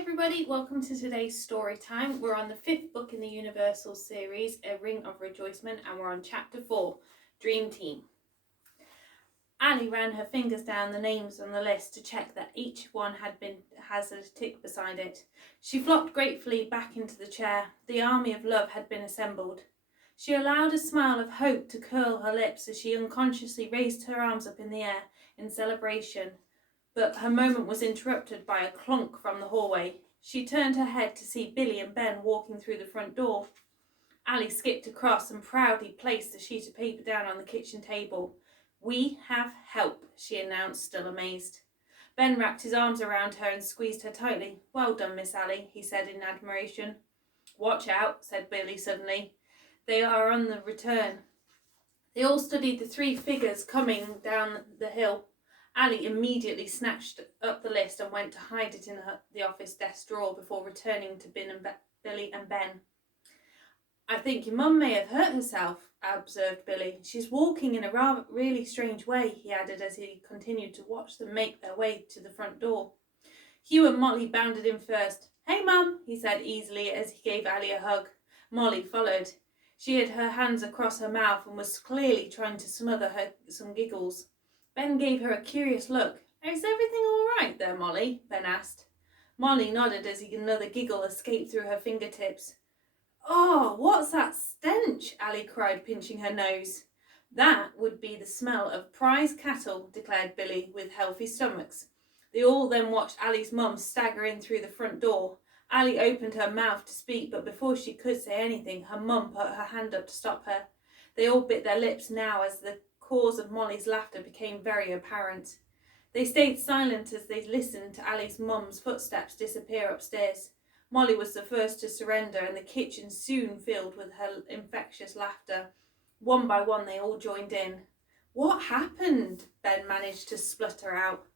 everybody, welcome to today's story time. We're on the 5th book in the Universal series, A Ring of Rejoicement, and we're on chapter 4, Dream Team. Ali ran her fingers down the names on the list to check that each one has a tick beside it. She flopped gratefully back into the chair. The army of love had been assembled. She allowed a smile of hope to curl her lips as she unconsciously raised her arms up in the air in celebration. But her moment was interrupted by a clunk from the hallway. She turned her head to see Billy and Ben walking through the front door. Ali skipped across and proudly placed a sheet of paper down on the kitchen table. "We have help," she announced, still amazed. Ben wrapped his arms around her and squeezed her tightly. "Well done, Miss Ali," he said in admiration. "Watch out," said Billy suddenly. "They are on the return." They all studied the three figures coming down the hill. Ali immediately snatched up the list and went to hide it in the office desk drawer before returning to Billy and Ben. "I think your mum may have hurt herself," observed Billy. "She's walking in a really strange way," he added as he continued to watch them make their way to the front door. Hugh and Molly bounded in first. "Hey, Mum," he said easily as he gave Ali a hug. Molly followed. She had her hands across her mouth and was clearly trying to smother some giggles. Ben gave her a curious look. "Is everything all right there, Molly?" Ben asked. Molly nodded as another giggle escaped through her fingertips. "Oh, what's that stench?" Ali cried, pinching her nose. "That would be the smell of prize cattle," declared Billy, with healthy stomachs. They all then watched Ali's mum stagger in through the front door. Ali opened her mouth to speak, but before she could say anything, her mum put her hand up to stop her. They all bit their lips now as the cause of Molly's laughter became very apparent. They stayed silent as they listened to Ali's mum's footsteps disappear upstairs. Molly was the first to surrender, and the kitchen soon filled with her infectious laughter. One by one they all joined in. "What happened?" Ben managed to splutter out.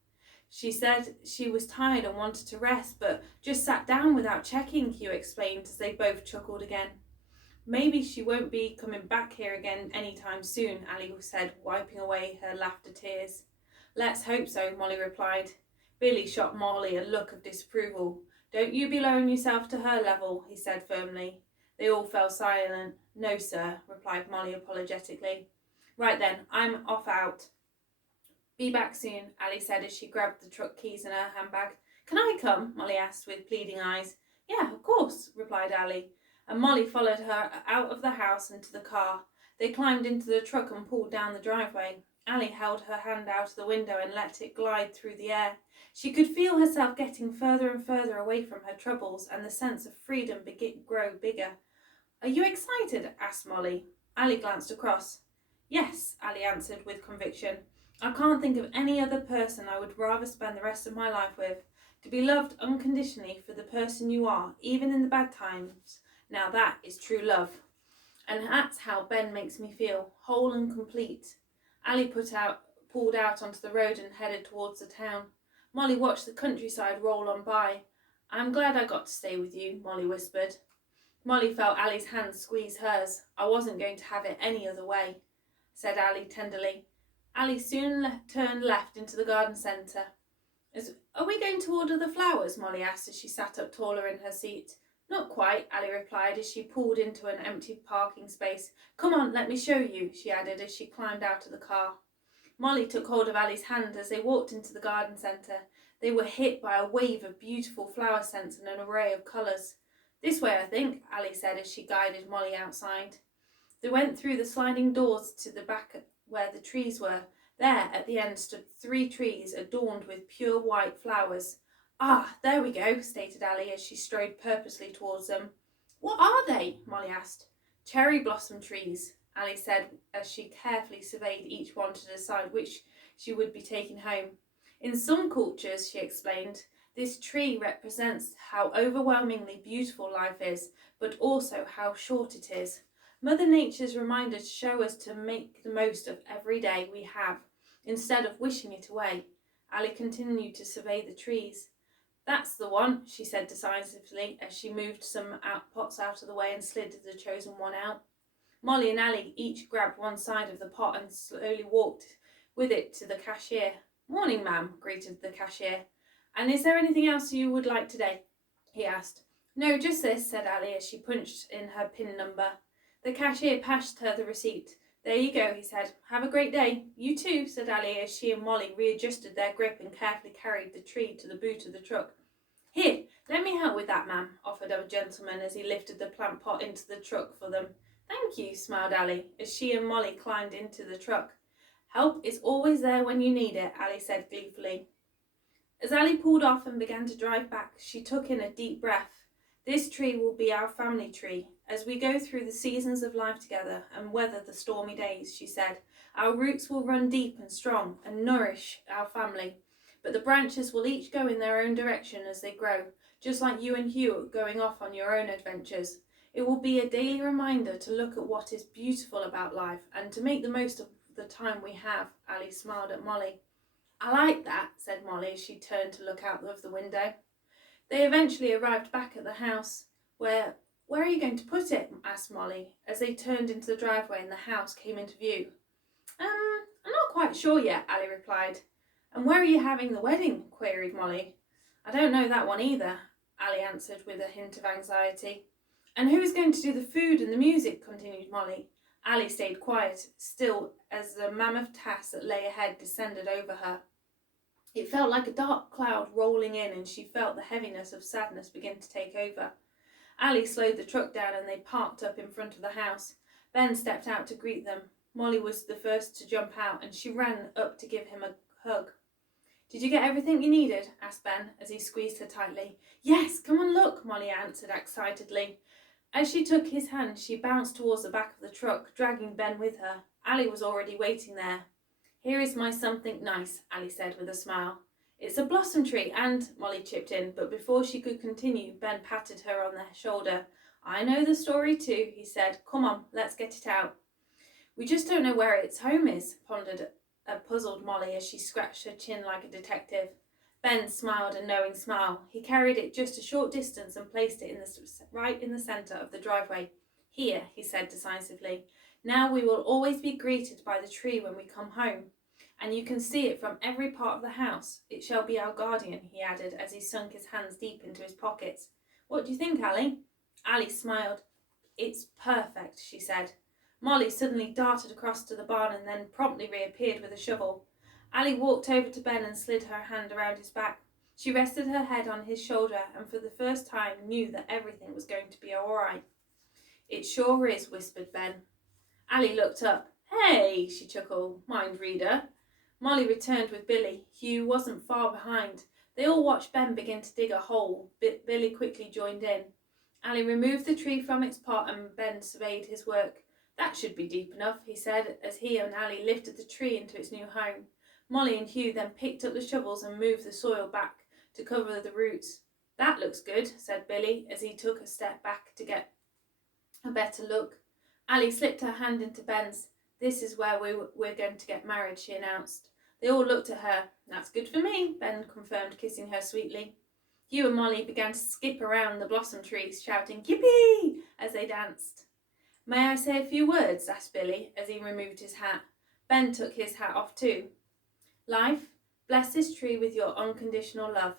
"She said she was tired and wanted to rest, but just sat down without checking," Hugh explained as they both chuckled again. "Maybe she won't be coming back here again anytime soon," Ali said, wiping away her laughter tears. "Let's hope so," Molly replied. Billy shot Molly a look of disapproval. "Don't you be lowering yourself to her level," he said firmly. They all fell silent. "No, sir," replied Molly apologetically. "Right then, I'm off out." "Be back soon," Ali said as she grabbed the truck keys in her handbag. "Can I come?" Molly asked with pleading eyes. "Yeah, of course," replied Ali, and Molly followed her out of the house and to the car. They climbed into the truck and pulled down the driveway. Ali held her hand out of the window and let it glide through the air. She could feel herself getting further and further away from her troubles, and the sense of freedom grow bigger. "Are you excited?" asked Molly. Ali glanced across. "Yes," Ali answered with conviction. "I can't think of any other person I would rather spend the rest of my life with. To be loved unconditionally for the person you are, even in the bad times, now that is true love. And that's how Ben makes me feel, whole and complete." Ali pulled out onto the road and headed towards the town. Molly watched the countryside roll on by. "I'm glad I got to stay with you," Molly whispered. Molly felt Ali's hand squeeze hers. "I wasn't going to have it any other way," said Ali tenderly. Ali soon turned left into the garden centre. "Are we going to order the flowers?" Molly asked as she sat up taller in her seat. "Not quite," Ali replied as she pulled into an empty parking space. "Come on, let me show you," she added as she climbed out of the car. Molly took hold of Ali's hand as they walked into the garden centre. They were hit by a wave of beautiful flower scents and an array of colours. "This way, I think," Ali said as she guided Molly outside. They went through the sliding doors to the back where the trees were. There, at the end, stood 3 trees adorned with pure white flowers. "Ah, there we go," stated Ali as she strode purposely towards them. "What are they?" Molly asked. "Cherry blossom trees," Ali said as she carefully surveyed each one to decide which she would be taking home. "In some cultures," she explained, "this tree represents how overwhelmingly beautiful life is, but also how short it is. Mother Nature's reminders show us to make the most of every day we have, instead of wishing it away." Ali continued to survey the trees. "That's the one," she said decisively as she moved some pots out of the way and slid the chosen one out. Molly and Ali each grabbed one side of the pot and slowly walked with it to the cashier. "Morning, ma'am," greeted the cashier. "And is there anything else you would like today?" he asked. No, just this, said Ali as she punched in her PIN number. The cashier passed her the receipt. There you go, he said. Have a great day. You too, said Ali as she and Molly readjusted their grip and carefully carried the tree to the boot of the truck. Here, let me help with that, ma'am, offered a gentleman as he lifted the plant pot into the truck for them. Thank you, smiled Ali as she and Molly climbed into the truck. Help is always there when you need it, Ali said gleefully. As Ali pulled off and began to drive back, she took in a deep breath. This tree will be our family tree. As we go through the seasons of life together and weather the stormy days, she said, our roots will run deep and strong and nourish our family. But the branches will each go in their own direction as they grow, just like you and Hugh going off on your own adventures. It will be a daily reminder to look at what is beautiful about life and to make the most of the time we have, Ali smiled at Molly. I like that, said Molly as she turned to look out of the window. They eventually arrived back at the house. Where are you going to put it? Asked Molly as they turned into the driveway and the house came into view. I'm not quite sure yet, Ali replied. And where are you having the wedding? Queried Molly. I don't know that one either, Ali answered with a hint of anxiety. And who is going to do the food and the music? Continued Molly. Ali stayed quiet, still as the mammoth task that lay ahead descended over her. It felt like a dark cloud rolling in, and she felt the heaviness of sadness begin to take over. Ali slowed the truck down and they parked up in front of the house. Ben stepped out to greet them. Molly was the first to jump out and she ran up to give him a hug. Did you get everything you needed? Asked Ben as he squeezed her tightly. Yes, come and look, Molly answered excitedly. As she took his hand, she bounced towards the back of the truck, dragging Ben with her. Ali was already waiting there. Here is my something nice, Ali said with a smile. It's a blossom tree and, Molly chipped in, but before she could continue, Ben patted her on the shoulder. I know the story too, he said. Come on, let's get it out. We just don't know where its home is, pondered a puzzled Molly as she scratched her chin like a detective. Ben smiled a knowing smile. He carried it just a short distance and placed it right in the centre of the driveway. Here, he said decisively. Now we will always be greeted by the tree when we come home. And you can see it from every part of the house. It shall be our guardian, he added as he sunk his hands deep into his pockets. What do you think, Ali? Ali smiled. It's perfect, she said. Molly suddenly darted across to the barn and then promptly reappeared with a shovel. Ali walked over to Ben and slid her hand around his back. She rested her head on his shoulder and for the first time knew that everything was going to be all right. It sure is, whispered Ben. Ali looked up. Hey, she chuckled. Mind reader. Molly returned with Billy. Hugh wasn't far behind. They all watched Ben begin to dig a hole. Billy quickly joined in. Ali removed the tree from its pot and Ben surveyed his work. That should be deep enough, he said, as he and Ali lifted the tree into its new home. Molly and Hugh then picked up the shovels and moved the soil back to cover the roots. That looks good, said Billy, as he took a step back to get a better look. Ali slipped her hand into Ben's. This is where we're going to get married, she announced. They all looked at her. That's good for me, Ben confirmed, kissing her sweetly. Hugh and Molly began to skip around the blossom trees, shouting yippee as they danced. May I say a few words? Asked Billy as he removed his hat. Ben took his hat off too. Life, bless this tree with your unconditional love.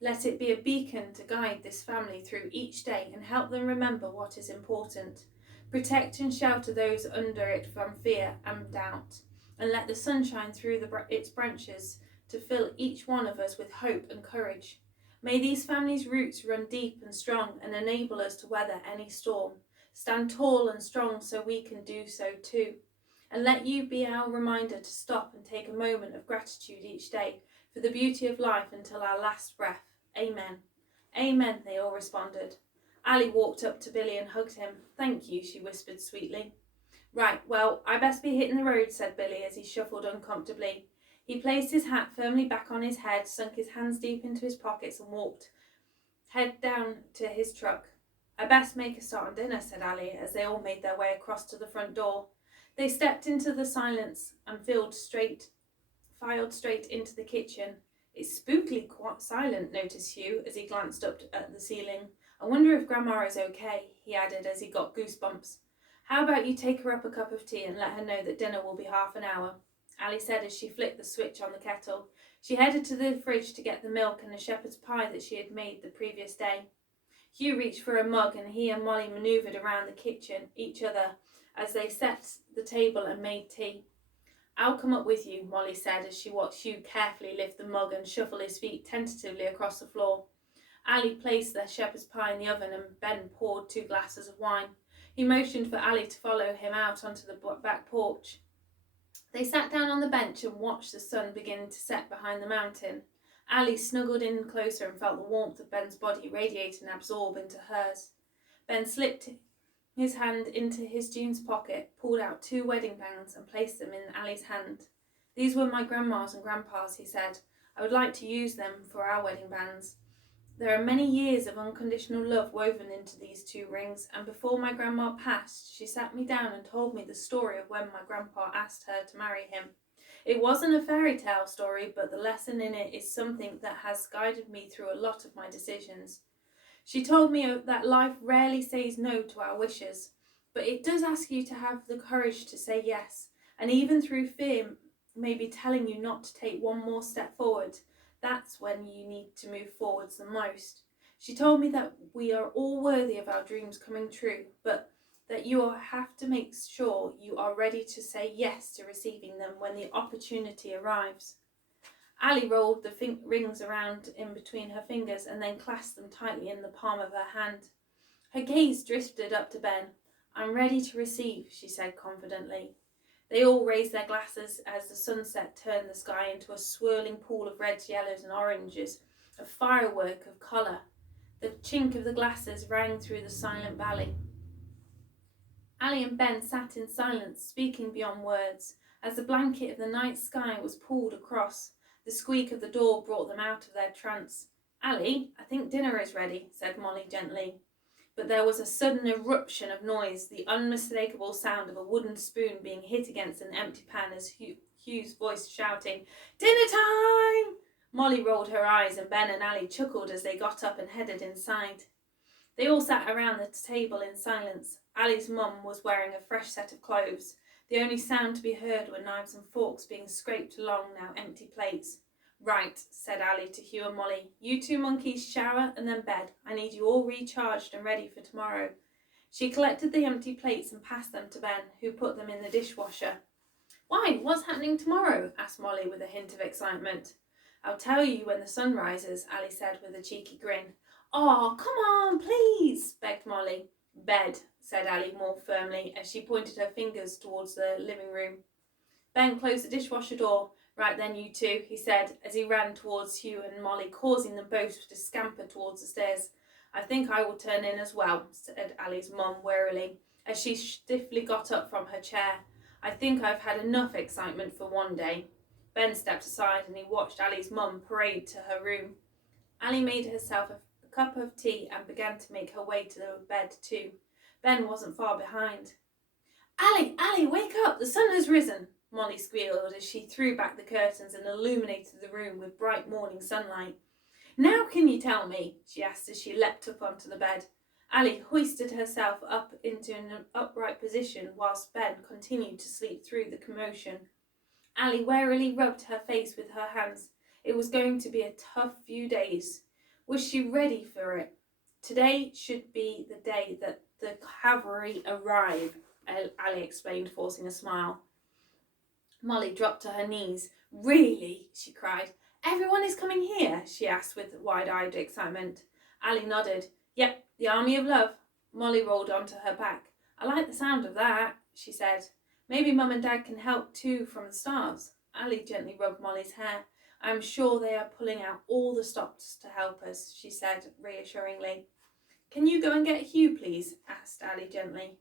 Let it be a beacon to guide this family through each day and help them remember what is important. Protect and shelter those under it from fear and doubt, and let the sun shine through its branches to fill each one of us with hope and courage. May these families' roots run deep and strong and enable us to weather any storm. Stand tall and strong so we can do so too. And let you be our reminder to stop and take a moment of gratitude each day for the beauty of life until our last breath. Amen. Amen, they all responded. Ali walked up to Billy and hugged him. Thank you, she whispered sweetly. Right, well, I best be hitting the road, said Billy as he shuffled uncomfortably. He placed his hat firmly back on his head, sunk his hands deep into his pockets and walked head down to his truck. I best make a start on dinner, said Ali as they all made their way across to the front door. They stepped into the silence and filed straight into the kitchen. It's spookily silent, noticed Hugh as he glanced up at the ceiling. I wonder if Grandma is okay, he added as he got goosebumps. How about you take her up a cup of tea and let her know that dinner will be half an hour, Ali said as she flicked the switch on the kettle. She headed to the fridge to get the milk and the shepherd's pie that she had made the previous day. Hugh reached for a mug and he and Molly manoeuvred around each other as they set the table and made tea. "I'll come up with you," Molly said as she watched Hugh carefully lift the mug and shuffle his feet tentatively across the floor. Ali placed the shepherd's pie in the oven and Ben poured 2 glasses of wine. He motioned for Ali to follow him out onto the back porch. They sat down on the bench and watched the sun begin to set behind the mountain. Ali snuggled in closer and felt the warmth of Ben's body radiate and absorb into hers. Ben slipped his hand into his jeans pocket, pulled out 2 wedding bands and placed them in Ali's hand. "These were my grandma's and grandpa's," he said. "I would like to use them for our wedding bands. There are many years of unconditional love woven into these 2 rings, and before my grandma passed, she sat me down and told me the story of when my grandpa asked her to marry him. It wasn't a fairy tale story, but the lesson in it is something that has guided me through a lot of my decisions. She told me that life rarely says no to our wishes, but it does ask you to have the courage to say yes, and even through fear maybe telling you not to take one more step forward. That's when you need to move forwards the most. She told me that we are all worthy of our dreams coming true, but that you have to make sure you are ready to say yes to receiving them when the opportunity arrives." Ali rolled the rings around in between her fingers and then clasped them tightly in the palm of her hand. Her gaze drifted up to Ben. "I'm ready to receive," she said confidently. They all raised their glasses as the sunset turned the sky into a swirling pool of reds, yellows and oranges, a firework of colour. The chink of the glasses rang through the silent valley. Ali and Ben sat in silence, speaking beyond words. As the blanket of the night sky was pulled across, the squeak of the door brought them out of their trance. "Ali, I think dinner is ready," said Molly gently. But there was a sudden eruption of noise, the unmistakable sound of a wooden spoon being hit against an empty pan as Hugh's voice shouting, "Dinner time!" Molly rolled her eyes and Ben and Ali chuckled as they got up and headed inside. They all sat around the table in silence. Ali's mum was wearing a fresh set of clothes. The only sound to be heard were knives and forks being scraped along now empty plates. "Right," said Ali to Hugh and Molly. "You 2 monkeys shower and then bed. I need you all recharged and ready for tomorrow." She collected the empty plates and passed them to Ben, who put them in the dishwasher. "Why, what's happening tomorrow?" asked Molly with a hint of excitement. "I'll tell you when the sun rises," Ali said with a cheeky grin. "Oh, come on, please," begged Molly. "Bed," said Ali more firmly as she pointed her fingers towards the living room. Ben closed the dishwasher door. "Right then, you 2, he said as he ran towards Hugh and Molly, causing them both to scamper towards the stairs. "I think I will turn in as well," said Ali's mum wearily, as she stiffly got up from her chair. "I think I've had enough excitement for one day." Ben stepped aside and he watched Ali's mum parade to her room. Ali made herself a cup of tea and began to make her way to the bed too. Ben wasn't far behind. Ali, wake up! The sun has risen!" Molly squealed as she threw back the curtains and illuminated the room with bright morning sunlight. "Now can you tell me?" she asked as she leapt up onto the bed. Ali hoisted herself up into an upright position whilst Ben continued to sleep through the commotion. Ali warily rubbed her face with her hands. It was going to be a tough few days. Was she ready for it? Today should be the day that the cavalry arrive, Ali explained, forcing a smile. Molly dropped to her knees. "Really?" she cried. "Everyone is coming here?" she asked with wide-eyed excitement. Ali nodded. "Yep, the army of love." Molly rolled onto her back. "I like the sound of that," she said. "Maybe Mum and Dad can help too from the stars." Ali gently rubbed Molly's hair. "I am sure they are pulling out all the stops to help us," she said reassuringly. "Can you go and get Hugh, please?" asked Ali gently.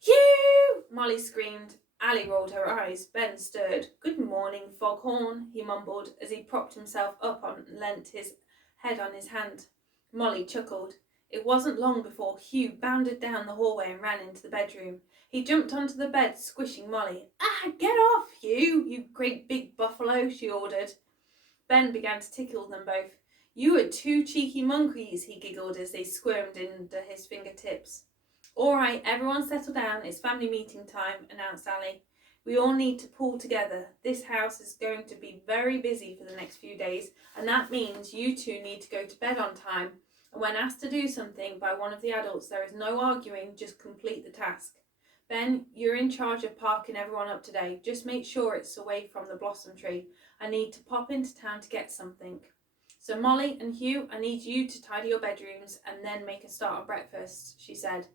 "Hugh!" Molly screamed. Ali rolled her eyes. Ben stirred. "Good morning, Foghorn," he mumbled as he propped himself up and leant his head on his hand. Molly chuckled. It wasn't long before Hugh bounded down the hallway and ran into the bedroom. He jumped onto the bed, squishing Molly. "Ah, get off, Hugh, you great big buffalo," she ordered. Ben began to tickle them both. "You are 2 cheeky monkeys," he giggled as they squirmed into his fingertips. "All right, everyone settle down. It's family meeting time," announced Ali. "We all need to pull together. This house is going to be very busy for the next few days, and that means you 2 need to go to bed on time. And when asked to do something by one of the adults, there is no arguing, just complete the task. Ben, you're in charge of parking everyone up today. Just make sure it's away from the blossom tree. I need to pop into town to get something. So Molly and Hugh, I need you to tidy your bedrooms and then make a start on breakfast, she said.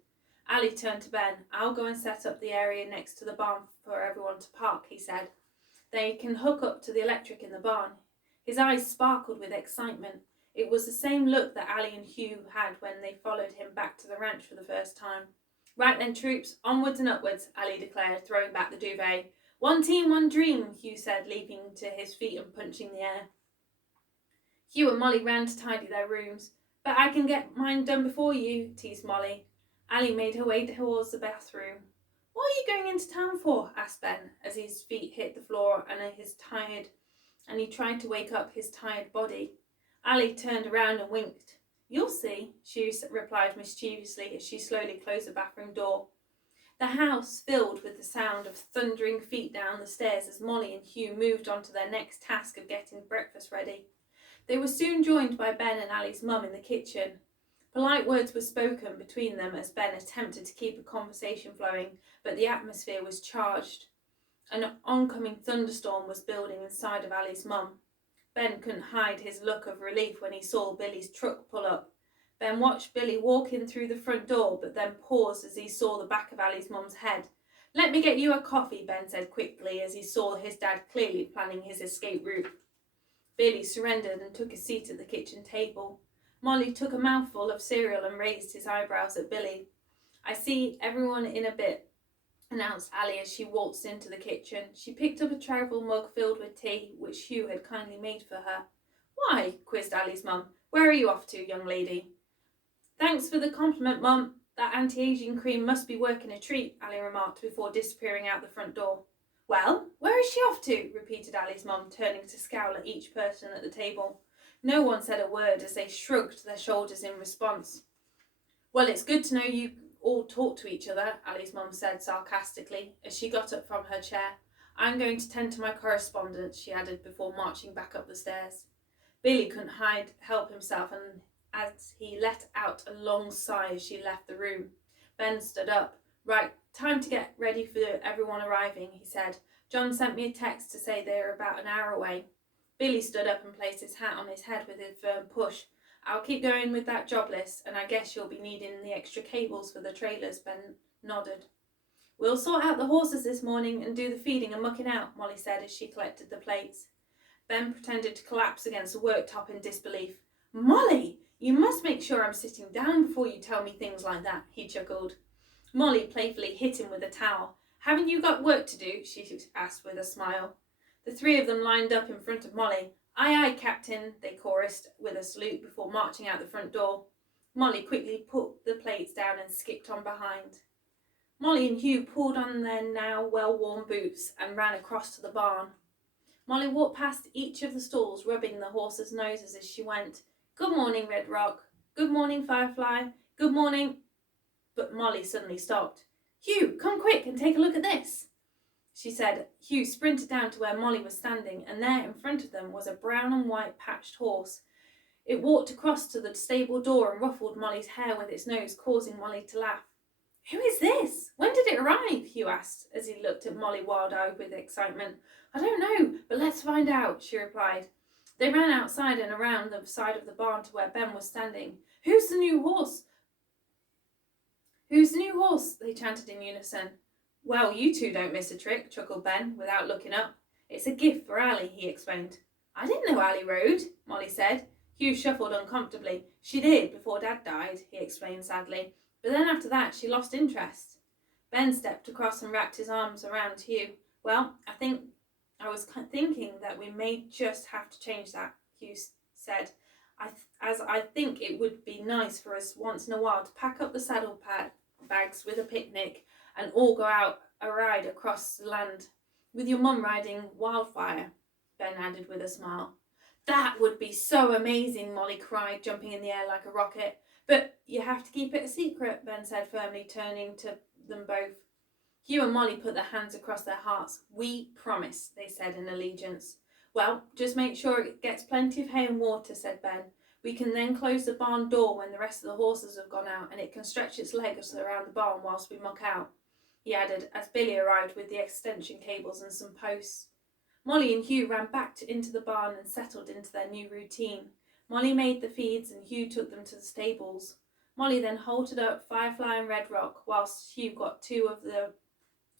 Ali turned to Ben. I'll go and set up the area next to the barn for everyone to park, he said. They can hook up to the electric in the barn. His eyes sparkled with excitement. It was the same look that Ali and Hugh had when they followed him back to the ranch for the first time. Right then, troops, onwards and upwards, Ali declared, throwing back the duvet. One team, one dream, Hugh said, leaping to his feet and punching the air. Hugh and Molly ran to tidy their rooms. But I can get mine done before you, teased Molly. Ali made her way towards the bathroom. What are you going into town for? Asked Ben, as his feet hit the floor and he tried to wake up his tired body. Ali turned around and winked. You'll see, she replied mischievously as she slowly closed the bathroom door. The house filled with the sound of thundering feet down the stairs as Molly and Hugh moved on to their next task of getting breakfast ready. They were soon joined by Ben and Ali's mum in the kitchen. Polite words were spoken between them as Ben attempted to keep a conversation flowing, but the atmosphere was charged. An oncoming thunderstorm was building inside of Ali's mum. Ben couldn't hide his look of relief when he saw Billy's truck pull up. Ben watched Billy walk in through the front door, but then paused as he saw the back of Ali's mum's head. Let me get you a coffee, Ben said quickly as he saw his dad clearly planning his escape route. Billy surrendered and took a seat at the kitchen table. Molly took a mouthful of cereal and raised his eyebrows at Billy. I see everyone in a bit, announced Ali as she waltzed into the kitchen. She picked up a travel mug filled with tea, which Hugh had kindly made for her. Why? Quizzed Ali's mum. Where are you off to, young lady? Thanks for the compliment, Mum. That anti-aging cream must be working a treat, Ali remarked before disappearing out the front door. Well, where is she off to? Repeated Ali's mum, turning to scowl at each person at the table. No one said a word as they shrugged their shoulders in response. Well, it's good to know you all talk to each other, Ali's mum said sarcastically as she got up from her chair. I'm going to tend to my correspondence, she added before marching back up the stairs. Billy couldn't help himself, and as he let out a long sigh as she left the room. Ben stood up. Right, time to get ready for everyone arriving, he said. John sent me a text to say they are about an hour away. Billy stood up and placed his hat on his head with a firm push. I'll keep going with that job list, and I guess you'll be needing the extra cables for the trailers, Ben nodded. We'll sort out the horses this morning and do the feeding and mucking out, Molly said as she collected the plates. Ben pretended to collapse against the worktop in disbelief. Molly, you must make sure I'm sitting down before you tell me things like that, he chuckled. Molly playfully hit him with a towel. Haven't you got work to do? She asked with a smile. The three of them lined up in front of Molly. Aye, aye, Captain, they chorused with a salute before marching out the front door. Molly quickly put the plates down and skipped on behind. Molly and Hugh pulled on their now well-worn boots and ran across to the barn. Molly walked past each of the stalls, rubbing the horses' noses as she went. Good morning, Red Rock. Good morning, Firefly. Good morning. But Molly suddenly stopped. Hugh, come quick and take a look at this, she said. Hugh sprinted down to where Molly was standing, and there in front of them was a brown and white patched horse. It walked across to the stable door and ruffled Molly's hair with its nose, causing Molly to laugh. Who is this? When did it arrive? Hugh asked as he looked at Molly wild-eyed with excitement. I don't know, but let's find out, she replied. They ran outside and around the side of the barn to where Ben was standing. Who's the new horse? Who's the new horse? They chanted in unison. Well, you two don't miss a trick, chuckled Ben, without looking up. It's a gift for Ali, he explained. I didn't know Ali rode, Molly said. Hugh shuffled uncomfortably. She did, before Dad died, he explained sadly. But then after that, she lost interest. Ben stepped across and wrapped his arms around Hugh. Well, I was thinking that we may just have to change that, Hugh said, as I think it would be nice for us once in a while to pack up the saddle bags with a picnic and all go out a ride across the land, with your mum riding Wildfire, Ben added with a smile. That would be so amazing, Molly cried, jumping in the air like a rocket. But you have to keep it a secret, Ben said firmly, turning to them both. Hugh and Molly put their hands across their hearts. We promise, they said in allegiance. Well, just make sure it gets plenty of hay and water, said Ben. We can then close the barn door when the rest of the horses have gone out, and it can stretch its legs around the barn whilst we muck out," he added, as Billy arrived with the extension cables and some posts. Molly and Hugh ran back into the barn and settled into their new routine. Molly made the feeds and Hugh took them to the stables. Molly then halted up Firefly and Red Rock whilst Hugh got 2 of the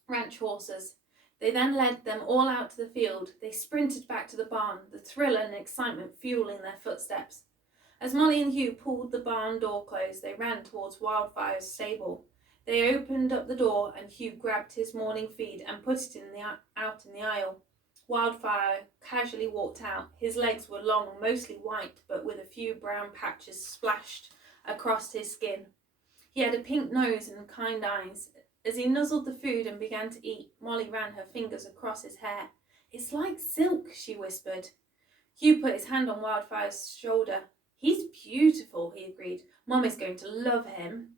ranch horses. They then led them all out to the field. They sprinted back to the barn, the thrill and excitement fueling their footsteps. As Molly and Hugh pulled the barn door closed, they ran towards Wildfire's stable. They opened up the door and Hugh grabbed his morning feed and put it out in the aisle. Wildfire casually walked out. His legs were long, mostly white, but with a few brown patches splashed across his skin. He had a pink nose and kind eyes. As he nuzzled the food and began to eat, Molly ran her fingers across his hair. "It's like silk," she whispered. Hugh put his hand on Wildfire's shoulder. "He's beautiful," he agreed. "Mummy's going to love him."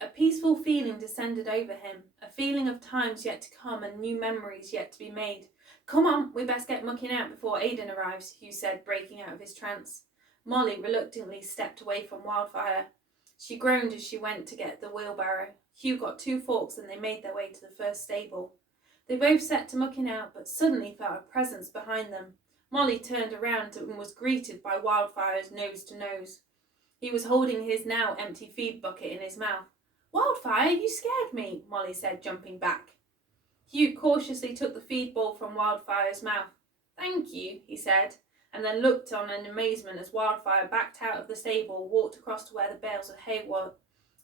A peaceful feeling descended over him, a feeling of times yet to come and new memories yet to be made. "Come on, we best get mucking out before Aidan arrives," Hugh said, breaking out of his trance. Molly reluctantly stepped away from Wildfire. She groaned as she went to get the wheelbarrow. Hugh got 2 forks and they made their way to the first stable. They both set to mucking out, but suddenly felt a presence behind them. Molly turned around and was greeted by Wildfire's nose to nose. He was holding his now empty feed bucket in his mouth. "Wildfire, you scared me," Molly said, jumping back. Hugh cautiously took the feed bowl from Wildfire's mouth. "Thank you," he said, and then looked on in amazement as Wildfire backed out of the stable, walked across to where the bales of hay were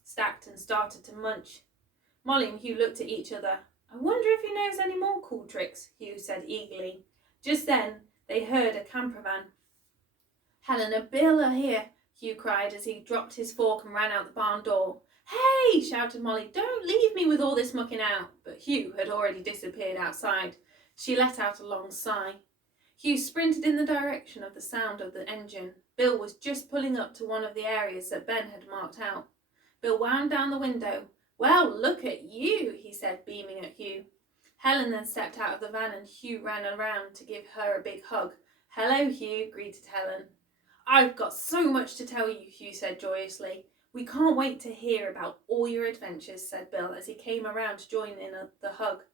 stacked and started to munch. Molly and Hugh looked at each other. "I wonder if he knows any more cool tricks," Hugh said eagerly. Just then they heard a campervan. "Helen and Bill are here," Hugh cried as he dropped his fork and ran out the barn door. "Hey!" shouted Molly. "Don't leave me with all this mucking out." But Hugh had already disappeared outside. She let out a long sigh. Hugh sprinted in the direction of the sound of the engine. Bill was just pulling up to one of the areas that Ben had marked out. Bill wound down the window. "Well, look at you," he said, beaming at Hugh. Helen then stepped out of the van and Hugh ran around to give her a big hug. "Hello, Hugh," greeted Helen. "I've got so much to tell you," Hugh said joyously. "We can't wait to hear about all your adventures," said Bill as he came around to join in the hug.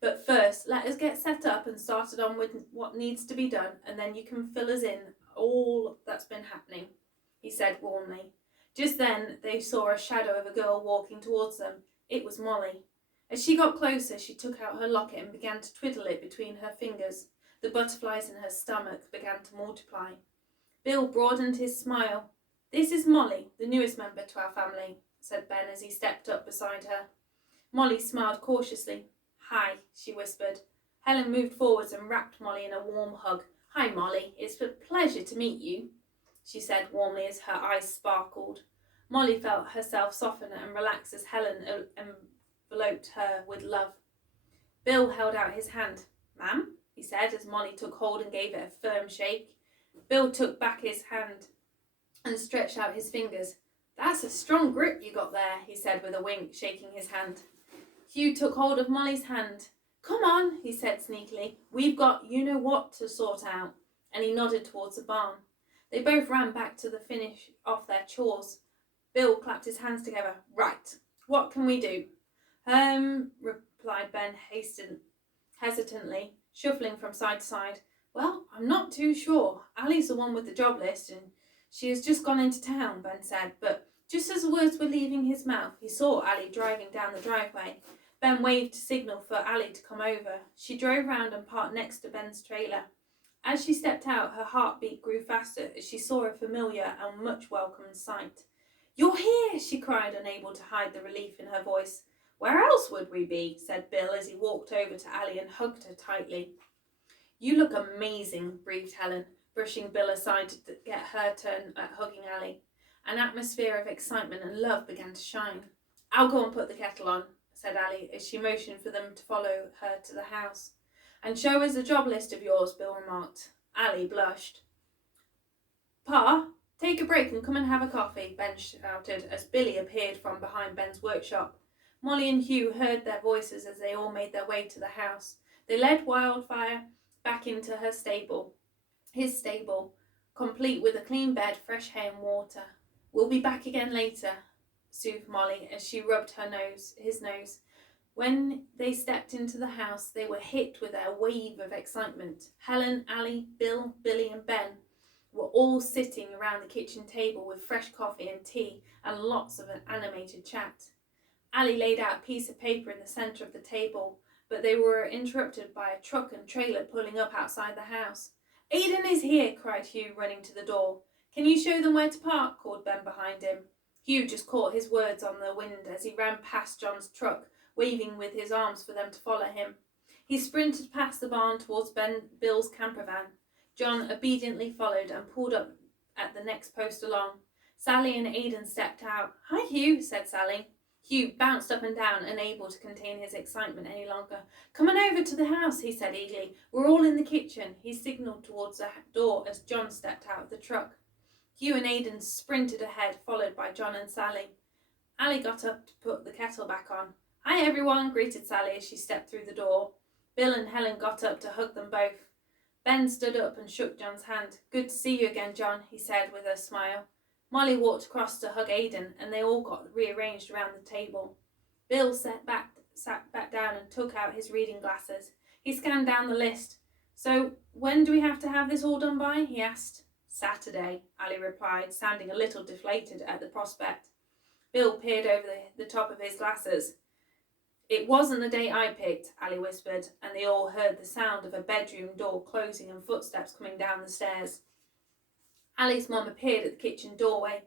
"But first, let us get set up and started on with what needs to be done, and then you can fill us in all that's been happening," he said warmly. Just then they saw a shadow of a girl walking towards them. It was Molly. As she got closer, she took out her locket and began to twiddle it between her fingers. The butterflies in her stomach began to multiply. Bill broadened his smile. "This is Molly, the newest member to our family," said Ben as he stepped up beside her. Molly smiled cautiously. "Hi," she whispered. Helen moved forwards and wrapped Molly in a warm hug. "Hi, Molly. It's a pleasure to meet you," she said warmly as her eyes sparkled. Molly felt herself soften and relax as Helen enveloped her with love. Bill held out his hand. "Ma'am," he said as Molly took hold and gave it a firm shake. Bill took back his hand and stretched out his fingers. "That's a strong grip you got there," he said with a wink, shaking his hand. Hugh took hold of Molly's hand. "Come on," he said sneakily. "We've got you-know-what to sort out," and he nodded towards the barn. They both ran back to finish off their chores. Bill clapped his hands together. "Right, what can we do?" Replied Ben hesitantly, shuffling from side to side. "Well, I'm not too sure. Ali's the one with the job list, and she has just gone into town," Ben said. But just as the words were leaving his mouth, he saw Ali driving down the driveway. Ben waved to signal for Ali to come over. She drove round and parked next to Ben's trailer. As she stepped out, her heartbeat grew faster as she saw a familiar and much welcomed sight. "You're here!" she cried, unable to hide the relief in her voice. "Where else would we be?" said Bill as he walked over to Ali and hugged her tightly. "You look amazing," breathed Helen, brushing Bill aside to get her turn at hugging Ali. An atmosphere of excitement and love began to shine. "I'll go and put the kettle on," said Ali as she motioned for them to follow her to the house. "And show us the job list of yours," Bill remarked. Ali blushed. "Pa, take a break and come and have a coffee," Ben shouted as Billy appeared from behind Ben's workshop. Molly and Hugh heard their voices as they all made their way to the house. They led Wildfire back into his stable. complete with a clean bed, fresh hay and water. We'll be back again later, soothed Molly as she rubbed his nose. When they stepped into the house, they were hit with a wave of excitement. Helen, Ali, Bill, Billy and Ben were all sitting around the kitchen table with fresh coffee and tea and lots of an animated chat. Ali laid out a piece of paper in the centre of the table, but they were interrupted by a truck and trailer pulling up outside the house. Aidan is here, cried Hugh, running to the door. Can you show them where to park? Called Ben behind him. Hugh just caught his words on the wind as he ran past John's truck, waving with his arms for them to follow him. He sprinted past the barn towards Bill's camper van. John obediently followed and pulled up at the next post along. Sally and Aidan stepped out. Hi, Hugh, said Sally. Hugh bounced up and down, unable to contain his excitement any longer. Come on over to the house, he said eagerly. We're all in the kitchen. He signalled towards the door as John stepped out of the truck. Hugh and Aidan sprinted ahead, followed by John and Sally. Ali got up to put the kettle back on. Hi, everyone, greeted Sally as she stepped through the door. Bill and Helen got up to hug them both. Ben stood up and shook John's hand. Good to see you again, John, he said with a smile. Molly walked across to hug Aidan, and they all got rearranged around the table. Bill sat back down and took out his reading glasses. He scanned down the list. So, when do we have to have this all done by? He asked. Saturday, Ali replied, sounding a little deflated at the prospect. Bill peered over the top of his glasses. It wasn't the date I picked, Ali whispered, and they all heard the sound of a bedroom door closing and footsteps coming down the stairs. Ali's mum appeared at the kitchen doorway.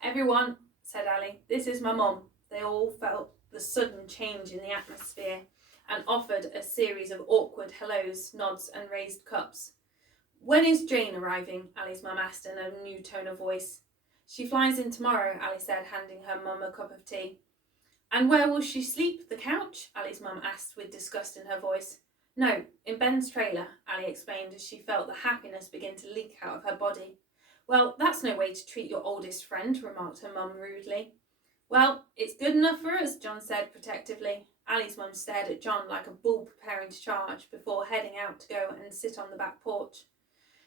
Everyone, said Ali, this is my mum. They all felt the sudden change in the atmosphere and offered a series of awkward hellos, nods and raised cups. When is Jane arriving? Ali's mum asked in a new tone of voice. She flies in tomorrow, Ali said, handing her mum a cup of tea. And where will she sleep? The couch? Ali's mum asked with disgust in her voice. No, in Ben's trailer, Ali explained as she felt the happiness begin to leak out of her body. Well, that's no way to treat your oldest friend, remarked her mum rudely. Well, it's good enough for us, John said protectively. Ali's mum stared at John like a bull preparing to charge before heading out to go and sit on the back porch.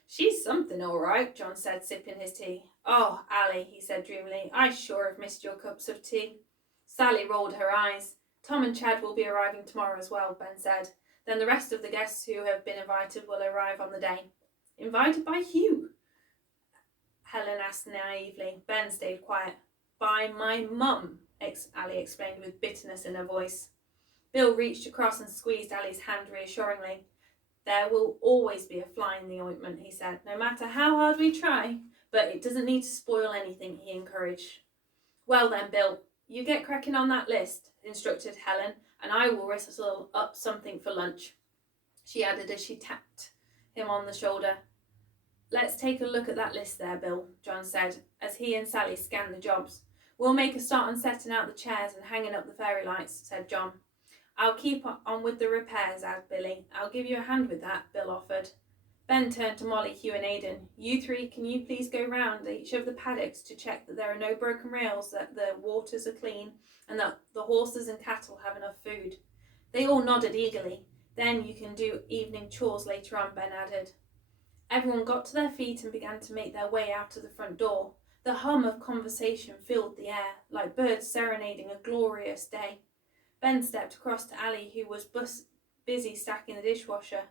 She's something all right, John said, sipping his tea. Oh, Ali, he said dreamily, I sure have missed your cups of tea. Sally rolled her eyes. Tom and Chad will be arriving tomorrow as well, Ben said. Then the rest of the guests who have been invited will arrive on the day. Invited by Hugh? Helen asked naively. Ben stayed quiet. By my mum, Ali explained with bitterness in her voice. Bill reached across and squeezed Ali's hand reassuringly. There will always be a fly in the ointment, he said, no matter how hard we try, but it doesn't need to spoil anything, he encouraged. Well then, Bill, you get cracking on that list, instructed Helen, and I will wrestle up something for lunch, she added as she tapped him on the shoulder. Let's take a look at that list there, Bill, John said, as he and Sally scanned the jobs. We'll make a start on setting out the chairs and hanging up the fairy lights, said John. I'll keep on with the repairs, added Billy. I'll give you a hand with that, Bill offered. Ben turned to Molly, Hugh and Aidan. You three, can you please go round each of the paddocks to check that there are no broken rails, that the waters are clean, and that the horses and cattle have enough food? They all nodded eagerly. Then you can do evening chores later on, Ben added. Everyone got to their feet and began to make their way out of the front door. The hum of conversation filled the air, like birds serenading a glorious day. Ben stepped across to Ali, who was busy stacking the dishwasher.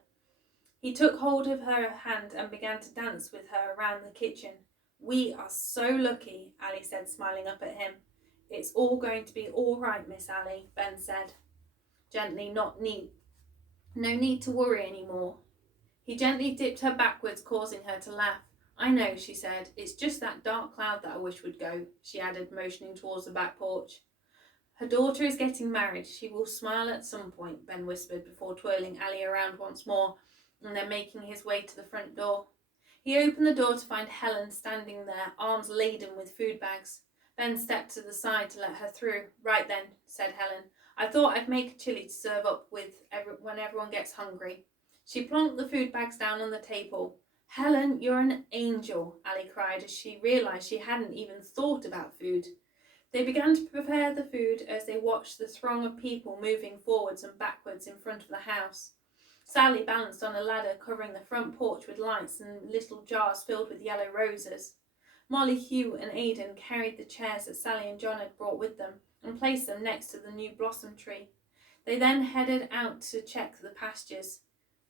He took hold of her hand and began to dance with her around the kitchen. We are so lucky, Ali said, smiling up at him. It's all going to be all right, Miss Ali, Ben said. Gently, no need to worry any more. He gently dipped her backwards, causing her to laugh. I know, she said. It's just that dark cloud that I wish would go, she added, motioning towards the back porch. Her daughter is getting married. She will smile at some point, Ben whispered before twirling Ali around once more and then making his way to the front door. He opened the door to find Helen standing there, arms laden with food bags. Ben stepped to the side to let her through. Right then, said Helen. I thought I'd make a chili to serve up with when everyone gets hungry. She plonked the food bags down on the table. Helen, you're an angel, Ali cried as she realised she hadn't even thought about food. They began to prepare the food as they watched the throng of people moving forwards and backwards in front of the house. Sally balanced on a ladder covering the front porch with lights and little jars filled with yellow roses. Molly, Hugh and Aidan carried the chairs that Sally and John had brought with them and placed them next to the new blossom tree. They then headed out to check the pastures.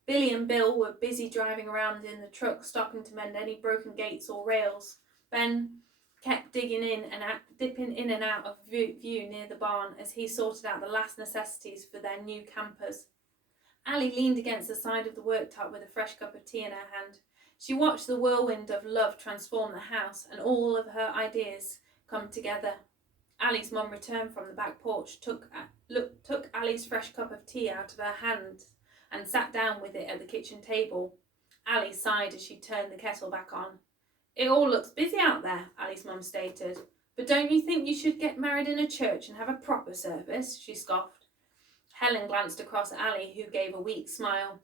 Billy and Bill were busy driving around in the truck, stopping to mend any broken gates or rails. Ben kept dipping in and out of view near the barn as he sorted out the last necessities for their new campers. Allie leaned against the side of the worktop with a fresh cup of tea in her hand. She watched the whirlwind of love transform the house and all of her ideas come together. Allie's mum returned from the back porch, took Allie's fresh cup of tea out of her hand and sat down with it at the kitchen table. Allie sighed as she turned the kettle back on. It all looks busy out there, Allie's mum stated. But don't you think you should get married in a church and have a proper service? She scoffed. Helen glanced across at Allie, who gave a weak smile.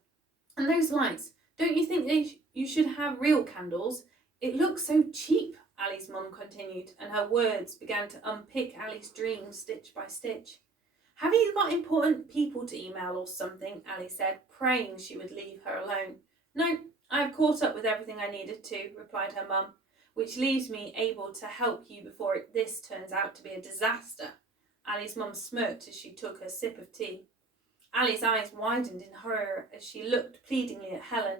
And those lights, don't you think you should have real candles? It looks so cheap, Allie's mum continued, and her words began to unpick Allie's dreams stitch by stitch. Have you got important people to email or something? Allie said, praying she would leave her alone. No, I've caught up with everything I needed to, replied her mum, which leaves me able to help you before this turns out to be a disaster. Allie's mum smirked as she took a sip of tea. Allie's eyes widened in horror as she looked pleadingly at Helen.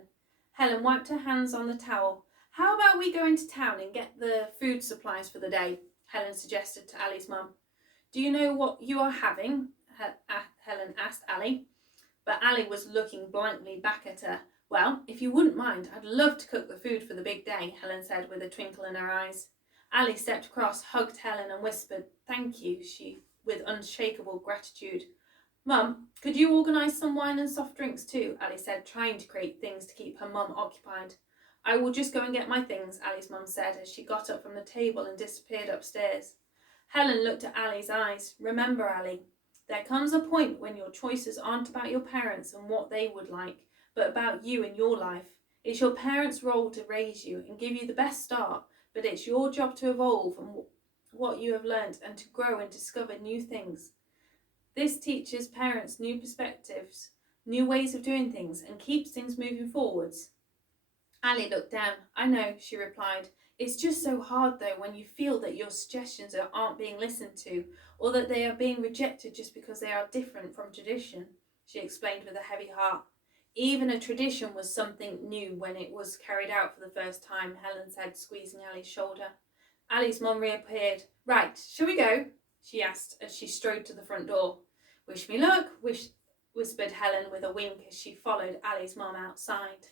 Helen wiped her hands on the towel. How about we go into town and get the food supplies for the day? Helen suggested to Allie's mum. Do you know what you are having? Helen asked Allie. But Allie was looking blankly back at her. Well, if you wouldn't mind, I'd love to cook the food for the big day, Helen said with a twinkle in her eyes. Allie stepped across, hugged Helen and whispered, thank you, with unshakable gratitude. Mum, could you organise some wine and soft drinks too? Allie said, trying to create things to keep her mum occupied. I will just go and get my things, Allie's mum said as she got up from the table and disappeared upstairs. Helen looked at Allie's eyes. Remember, Allie, there comes a point when your choices aren't about your parents and what they would like, but about you and your life. It's your parents' role to raise you and give you the best start, but it's your job to evolve and what you have learned and to grow and discover new things. This teaches parents new perspectives, new ways of doing things, and keeps things moving forwards. Allie looked down. I know, she replied. It's just so hard though when you feel that your suggestions aren't being listened to, or that they are being rejected just because they are different from tradition, she explained with a heavy heart. Even a tradition was something new when it was carried out for the first time, Helen said, squeezing Allie's shoulder. Allie's mum reappeared. Right, shall we go? She asked as she strode to the front door. Wish me luck, whispered Helen with a wink as she followed Allie's mum outside.